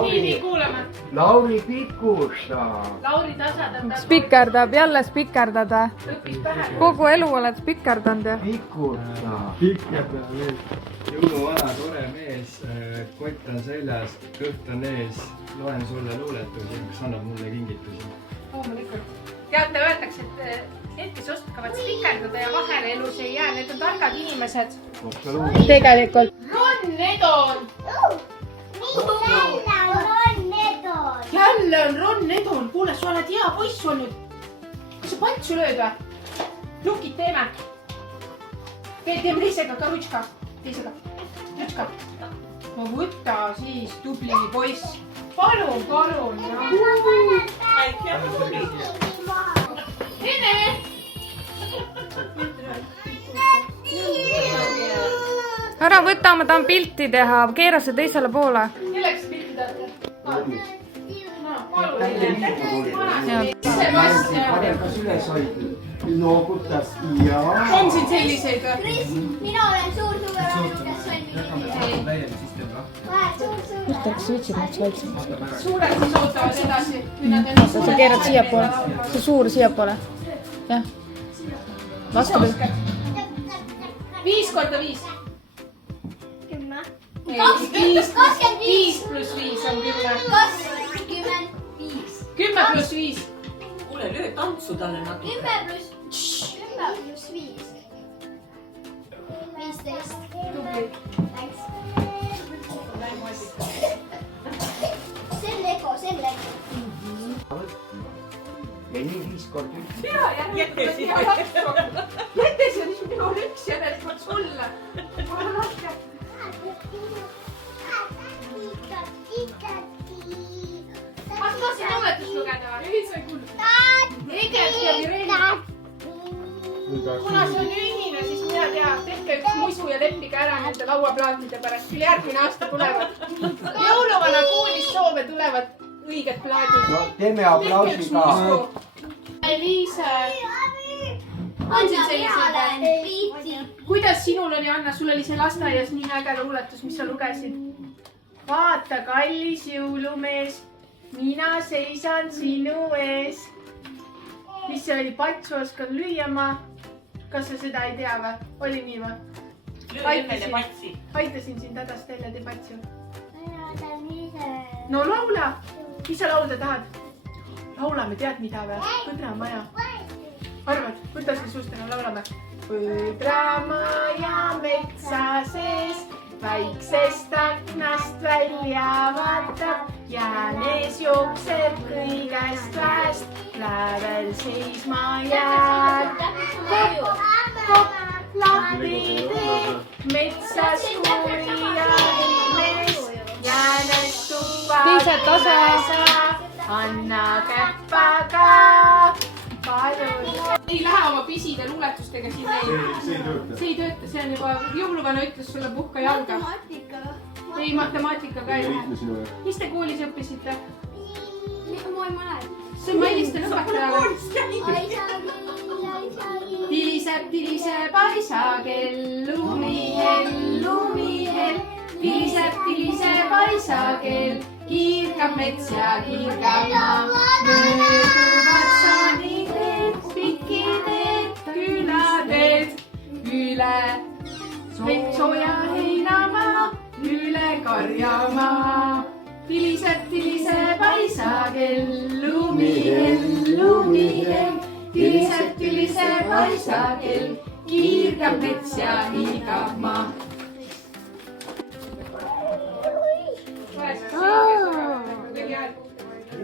Nii kuulame. Lauri Pikkusta. Lauri tasadab. Spikerdab, jälle spikerdada. Õpis pähe. Kogu elu oled spikerdanud ja. Pikkusta. Pikerdab mees. Jõuluvana tore mees, kott on seljas, kõht on ees. Loen sulle luuletusi, kas annab mulle kingitusi. Loomulikult. Teate, öeldakse, et need, kes oskavad spikerdada ja vahele elus ei jää, need on targad inimesed. Tegelikult. Ron Edon! Jälle on Ron Edon! Kuule, sa oled hea poiss olnud. Kas sa pantsu lööd või? Lukid teeme. Teeme teisega ka rutska. Teisega. Rutska. No võta siis, tubli poiss. Palun, palun. Ene! Ära võta, ma tahan pilti teha. Keera see teisele poole. Kelleks pilti tahate? Palun. Kas üles hoidnud? Noogutas ja... On siin selliseid või? Mina olen suur Ütleks viitsimaks vaiksemaks. Suured siis ootavad edasi. Sa keerad siia poole. See suur siia poole. Jah. Vastu. 5 korda 5. 5 pluss 5 on 10. 10 pluss 5. Kuule, löö tantsu talle natuke. 10 pluss 5. 15. Tubli. See on Lego, see on Lego. Ja nii 5 korda 1. Jätte see on minul 1 järelikult sulle. Mul on raske. Ma tahtsin õuetust lugeda. Ei, sa ei kuulnud. Egert ja Mireli. Kuna see on ühine, siis mina tean, tehke üks musu ja leppige ära nende lauaplaatide pärast. Küll järgmine aasta tulevad. Jõuluvana kuulis soove tulevad õiged plaadid. No teeme aplausi ka. Eliise. On siin sellised? Kuidas sinul oli, Anna? Sul oli see lasteaias nii äge luuletus, mis sa lugesid. Vaata, kallis jõulumees, mina seisan sinu ees. Mis see oli? Patsu oskan lüüa ma? Kas sa seda ei tea või? Oli nii või? Aitasin sind hädast välja te patsu. No laula! Mis sa laulda tahad? Laulame, tead mida või? Põdramaja. Arvad, võta see suustena, laulame. Põdramaja metsa sees, väiksest aknast välja vaatab. Jäänes jookseb kõigest väest, lävel seisma jääb. Kopp lahti tee, metsas kuurija mees. Jäänes tuppa anna käppa ka. Ei lähe oma piside luuletustega siin ei. See ei tööta, see on juba jõuluvana ütles sulle puhka jalga. Ei, matemaatika ka ei lähe. Mis te koolis õppisite? Ma ei mäleta. See on Mailistel õpetajale. Tiliseb aisakell, lumihell. Tiliseb aisakell, kiirgab mets ja kiirgab maa. Mööduvad saaniteed, pikki teed, külateed, üle sooja heinamaa, üle karjamaa. Tiliseb aisakell, lumihell. Tiliseb aisakell, kiirgab mets ja hiigab maa.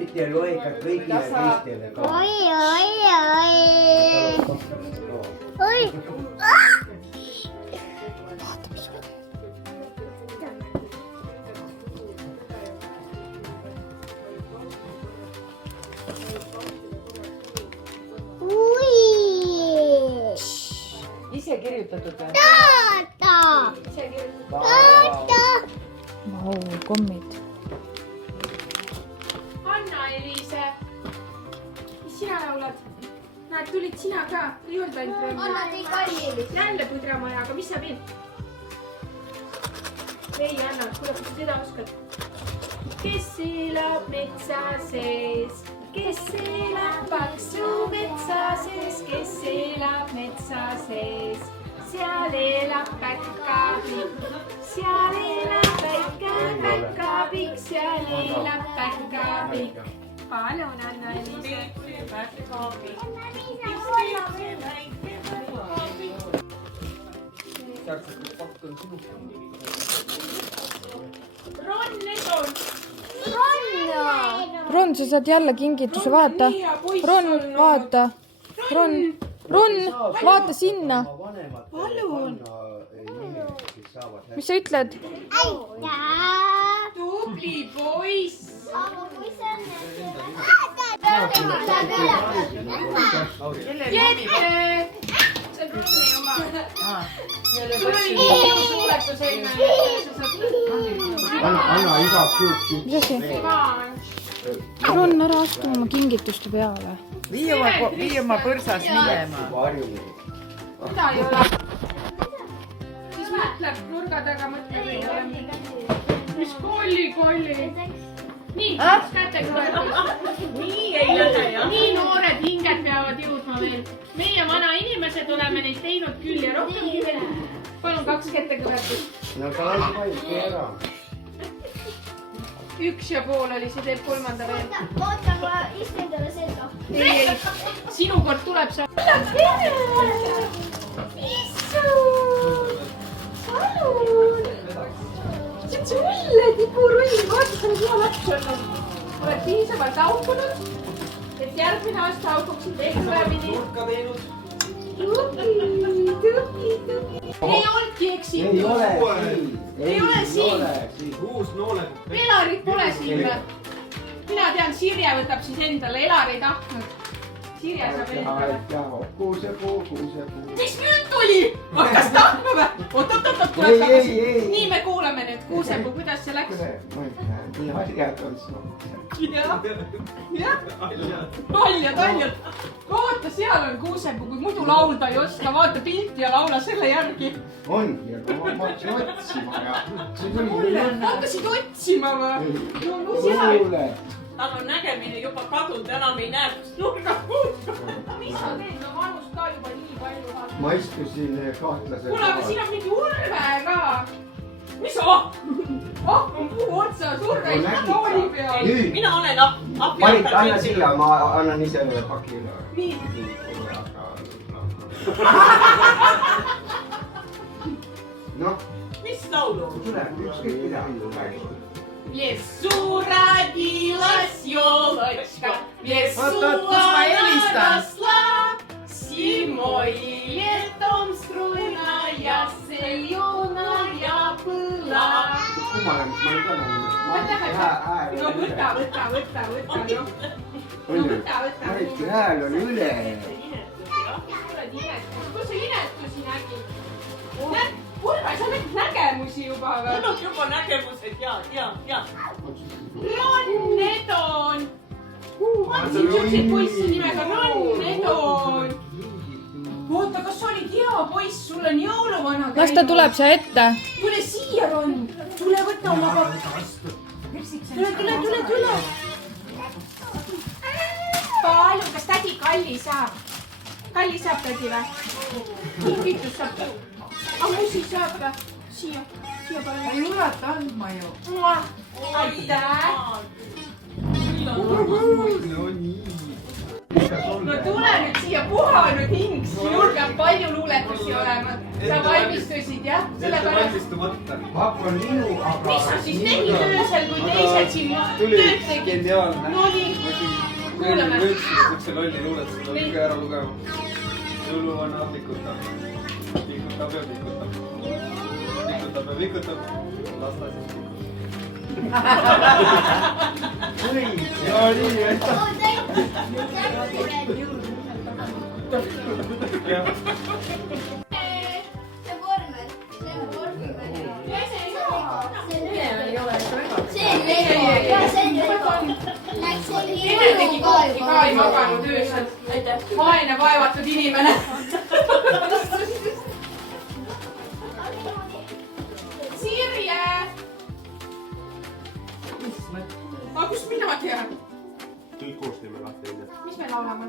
Mitte loe ka kõigile teistele ka. Oi. Ise kirjutatud või? Vau, kommid. Anna-Eliise, mis sina laulad? Näed, tulid sina ka, ei olnud ainult veel. Anna tõi kalli. Jälle põdramajaga, mis sa veel? Ei, Anna, kuule, kas sa seda oskad? kes elab metsa sees, kes elab paksu metsa sees, kes elab metsa sees. Seal elab päkapikk, seal elab väike päkapikk, seal elab päkapikk. Palun, Anna-Liisa. Ron, need on. Ron, sa saad jälle kingituse, vaata. Ron, vaata. Ron, vaata sinna. Palun. Mis sa ütled? Tubli poiss. Jette. See on Ronni oma. Sul oli nii ilus luuletus enne. Anna igaks juhuks. Mis asi? Ron, ära astu oma kingituste peale. Vii oma põrsas minema. Mida ei ole? Siis mõtleb nurga taga, mõtleb ei ole. Mis kolli. Nii, kätega võetud. Nii ei lähe jah. Nii noored hinged peavad jõudma veel. Meie vana inimesed oleme neid teinud küll ja rohkemgi veel. Palun 2 kätega võetud. No ta on paiki ära. 1,5 oli, see teeb 3. veel. Oota, ma istun talle selga. Ei, sinu kord tuleb see. Palun. See on sulle, tipurull. Vaata, hea laps olnud. Oled piisavalt aukunud, et järgmine aasta aukuksid eksamini. Tubli. Ei olnudki eksib. Ei ole siin. Uus nooled. Elarit pole siin või? Mina tean, Sirje võtab siis endale, Elar ei tahtnud. Sirje saab endale. Kuusepuu. Mis nüüd tuli? Hakkas tahtma või? Oot, tuleb tagasi. Nii, me kuulame nüüd. Kuusepuu, kuidas see läks? Nii haljad on sul. Jah. Haljad. Vaata, seal on kuusepuu, kui muidu laulda ei oska. Vaata pilti ja laula selle järgi. Ongi, aga ma hakkasin otsima ja see tuli nii. Hakkasid otsima või? Kuule. Tal on nägemine juba kadunud, enam ei näe, kus nurga puutu. Mis sa teed? No vanust ka juba nii palju. Ma istusin kahtlase kuule, aga siin on mingi urve ka. Mis sa? On puu otsas, urve ei tooli peal. Nüüd. Mina olen appi. Marit, anna siia, ma annan ise paki üle. Nii. Noh, Mis laulu? tule, ükskõik mida. В лесу родилась елочка, в лесу росла, зимой и летом струйная, зеленая была. Mariti hääl on üle. Kus see inetusi nägi? Urve, sa nägid nägemusi juba või? Mul on juba nägemused, ja. Ron Nedon. On siin siukseid poisse nimega Ron Nedon. Oota, kas sa olid hea poiss, sul on jõuluvana käinud? Las ta tuleb siia ette. Tule siia, Ron. Tule võtta oma pappi. Tule. Palju, kas tädi Kalli saab? Kalli saab tädi või? Kingitus saab. Aga musi saab või? Siia palju. Ei ulata andma ju. Aitäh. No nii. No tule nüüd siia, puha nüüd hing, sinul peab palju luuletusi olema. Sa valmistusid, jah? Valmistumata. Papp on minu, aga... Mis sa siis tegid öösel, kui teised siin tööd tegid? Geniaalne. No nii, kuulame. Niisuguse lolli luuletuse tuleb ikka ära lugema. Jõuluvana pikutab ja pikutab. Pikutab. Las ta siis pikutab. Ja nii, Ene tegi kohti ka, ei maganud öösel. Vaene vaevatud inimene. Sirje! aga kust mina tean? kõik koos teeme lahti enne. Mis me laulame?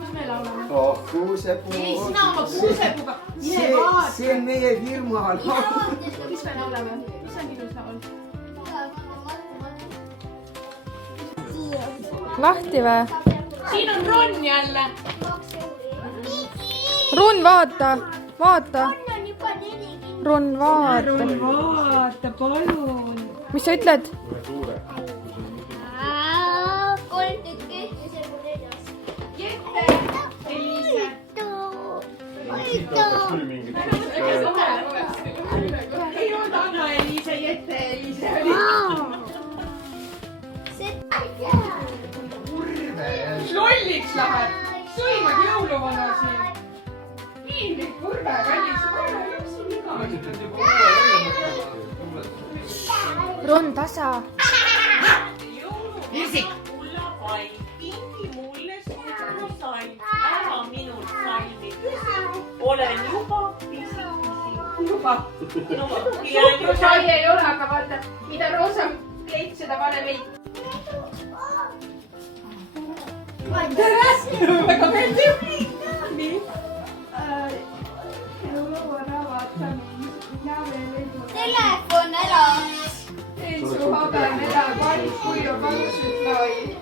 Mis me laulame? oh kuusepuu. ei, sina oma kuusepuuga. Mine vaata. see on meie firma. Mis me laulame? Mis on ilus laul? lahti või? Siin on Ron jälle. Ron, vaata, vaata. on juba 40. Ron, vaata. Vaata, palun. mis sa ütled? ühe suure. 3 tükki ja see on 4. Jette, Eliise. küll mingit. ei olnud Anna Eliise, Jette Eliise. Lolliks läheb. Sõimad jõuluvana siin. Piinlik kurve, kallis. Ron, tasa. Kullapai, kingi mulle suitsusalm, ära minult salmi. Olen juba pisi-pisi. Juba. No muidugi jään ju sai ei ole, aga vaata, mida roosam kleit, seda vanem ei. Väga meeldib. Nii. Jõuluvana vaata, mina veel ei tule. Telefon ära. Ei su haben, mida valid, kui on valused lai.